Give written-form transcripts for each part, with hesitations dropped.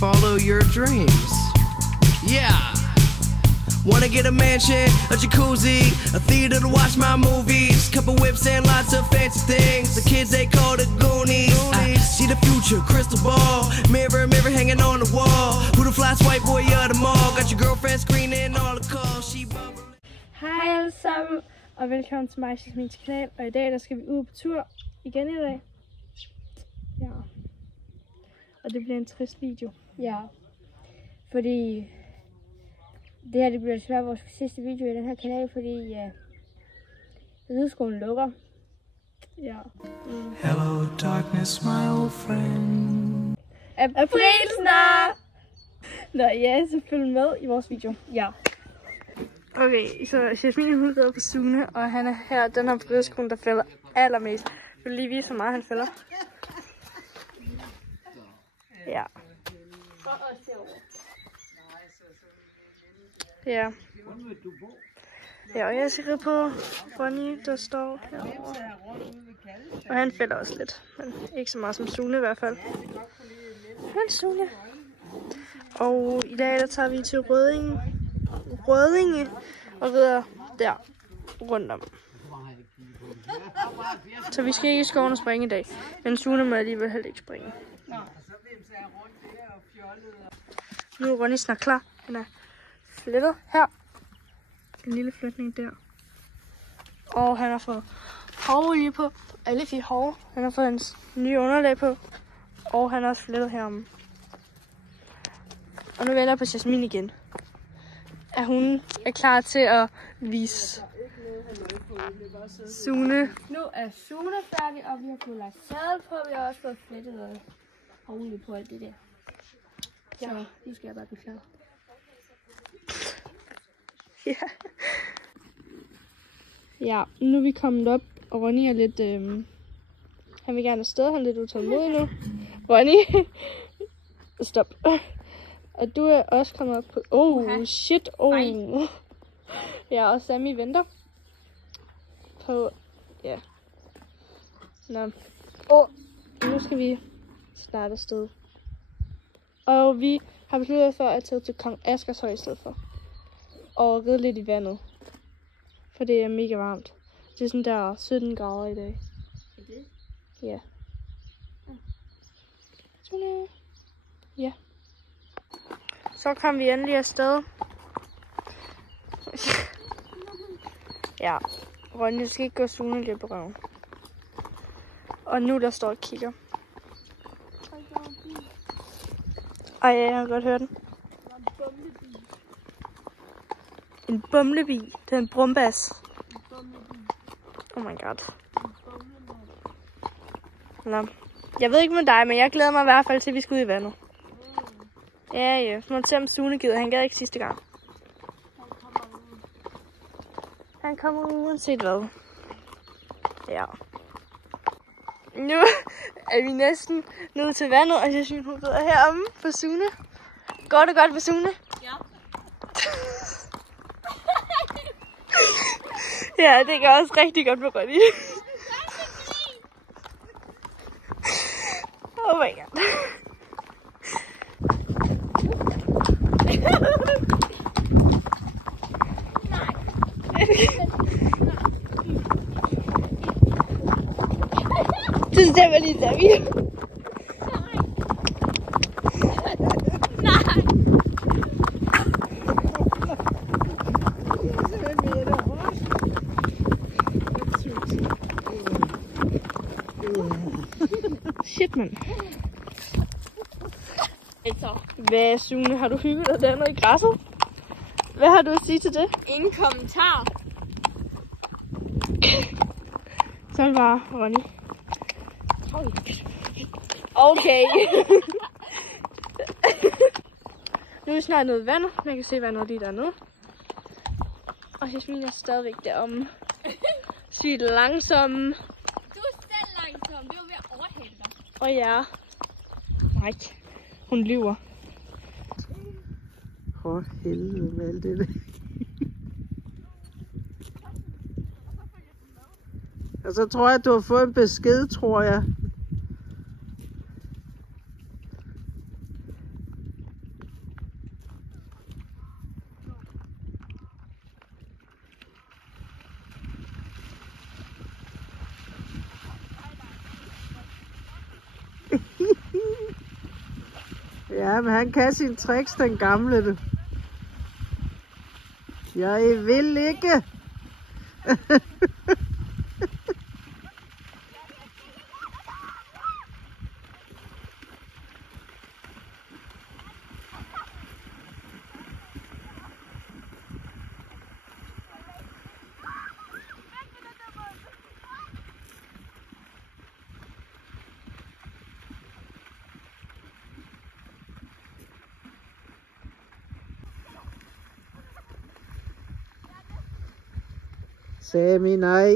follow your dreams. Yeah. Wanna get a mansion, a jacuzzi, a theater to watch my movies, couple whips and lots of fancy things. The kids they call the Goonies. I see the future, crystal ball, mirror, mirror hanging on the wall. Who the flyest white boy of the mall? Got your girlfriend screening all the calls. She bubbling. Hej alle sammen, og velkommen til mig, Jasmines kanal. Og i dag der skal vi ud på tur igen i dag. Ja. Og det bliver en trist video. Ja. Fordi det her det bliver desværre vores sidste video i den her kanal, fordi rideskolen lukker. Ja. Hello darkness, my old friend. April snart! Nå ja, så følg med i vores video. Ja. Okay, så Jasmine hun rider på Sune, og han er her, den her på rideskolen, der fælder allermest. Jeg vil lige vise, hvor meget han fælder. Ja. Ja. Ja, og jeg skal på Ronny, der står herovre. Og han fælder også lidt, men ikke så meget som Sune i hvert fald. Men Sune. Og i dag der tager vi til Røddinge og rider der rundt om. Så vi skal ikke i skoven og springe i dag, men Sune må alligevel heller ikke springe. Nu er Ronny snart klar. Han er flettet her. En lille flætning der. Og han har fået hovedolie på. Alle 4 hove. Han har fået hans nye underlag på. Og han er også flettet herom. Og nu vælger jeg på Jasmine igen. At hun er klar til at vise Sune. Nu er Sune færdig, og vi har fået lagt sadel på. Vi har også fået flettet og hovedolie på alt det der. Så nu skal jeg bare blive klar. Ja. Ja, nu er vi kommet op, og Ronny er lidt, han vil gerne afsted, han er lidt utålmodig nu. Ronny, stop. Og du er også kommet op på, shit, Ja, og Sammy venter på, ja. Nå. Nu skal vi starte afsted. Og vi har besluttet for at tage til Kong Asgers Høj i stedet for. Og ride lidt i vandet. For det er mega varmt. Det er sådan der 17 grader i dag. Er det? Ja. Sådan, ja. Så kom vi endelig afsted. Ja. Ronny skal ikke gå Sune lidt på røven. Og nu der står og kigger. Ej, jeg har godt hørt den. En bumlebi. Det er en brumbas. Oh my god. Nå. Jeg ved ikke med dig, men jeg glæder mig i hvert fald til, at vi skal ud i vandet. Ja. Så må se om Sune gider. Han gad ikke sidste gang. Han kommer uanset hvad. Ja. Nu er vi næsten nede til vandet, og jeg synes, hun rider heromme på Sune. Går det godt med Sune? Ja. Ja, det går også rigtig godt med Ronny. Oh my god. Det stemmer lige, Sammy. Shit, mand. Hvad, Sune? Har du hygget dig dernede i græsset? Hvad har du at sige til det? Ingen kommentar. Sådan bare, Ronny. Okay. Nu er vi snart nede i vandet. Man kan se vandet lige dernede. Og Jasmine er stadigvæk deromme. Sygt langsomme. Du er selv langsom. Det er jo ved at overhælde dig. Og ja. Nej, hun lyver. For helvede med alt det der. Og så tror jeg, at du har fået en besked, tror jeg. Ja, men han kan sine tricks, den gamle, du. Jeg vil ikke. Sami, nej.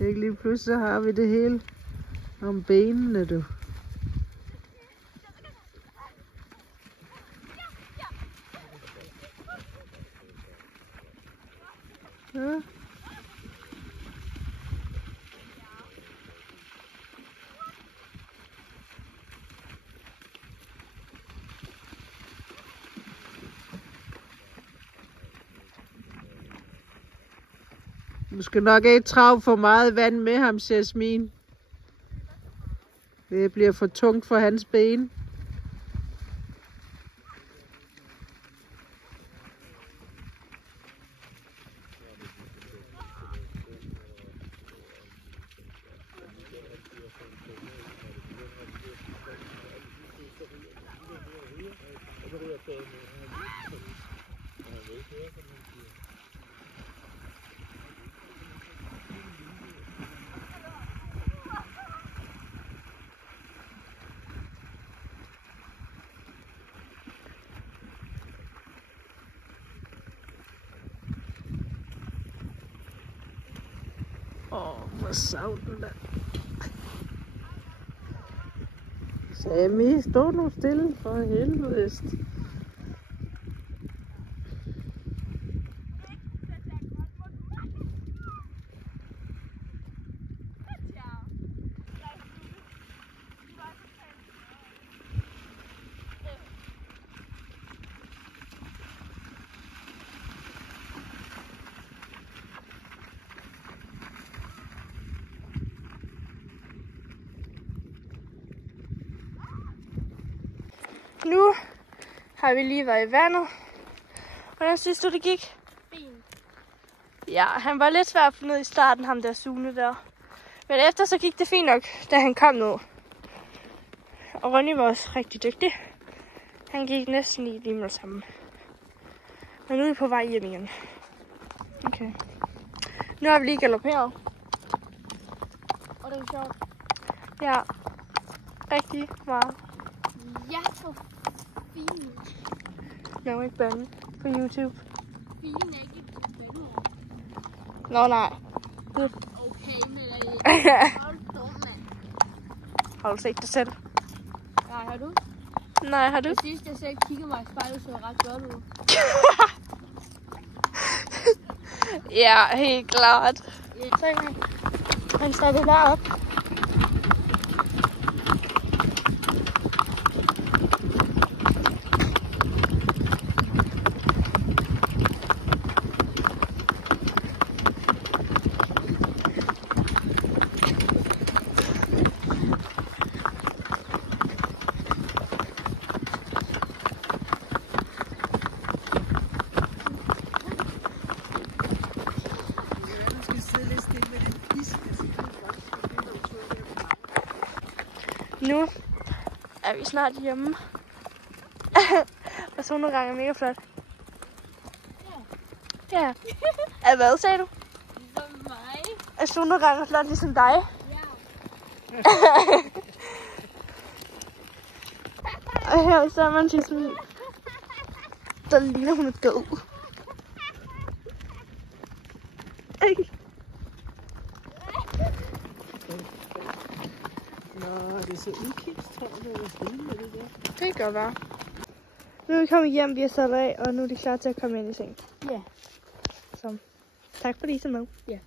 Ikke lige pludselig, så har vi det hele om benene, du. Ja. Du skal nok ikke trage for meget vand med ham, Jasmin. Det bliver for tungt for hans ben. Hvor savner det. Sami, stå nu stille for helvede. Nu har vi lige været i vandet. Hvordan synes du, det gik? Fint. Ja, han var lidt svær at få ned i starten, ham der Sune der. Men efter så gik det fint nok, da han kom ned. Og Ronny var også rigtig dygtig. Han gik næsten lige med sammen. Men nu er vi på vej hjem igen. Okay. Nu har vi lige galopperet. Og det er sjovt. Ja, rigtig meget. Ja, for fint. Jeg må ikke bande på YouTube. Fint er ikke bandemor. Nå nej. Okay, men hold dum, mand. Har du set dig selv? Nej, har du? Nej, har du? Jeg synes, jeg selv kigger mig i spejlet, så ret godt ud. Ja, helt klart. Yeah. Så han stoppede bare op. Nu er vi snart hjemme. Og solnedgang er mega flot. Ja. Ja. Hvad sagde du? Ligesom mig. Er solnedgang er flot ligesom dig? Ja. Og her så er man til sådan, der ligner hun er død. Nå, det er så udkigstårnet, eller sådan med det der. Det kan godt være. Nu er vi kommet hjem, vi har sat af, og nu er de klar til at komme ind i seng. Ja. Så tak fordi I så med. Ja.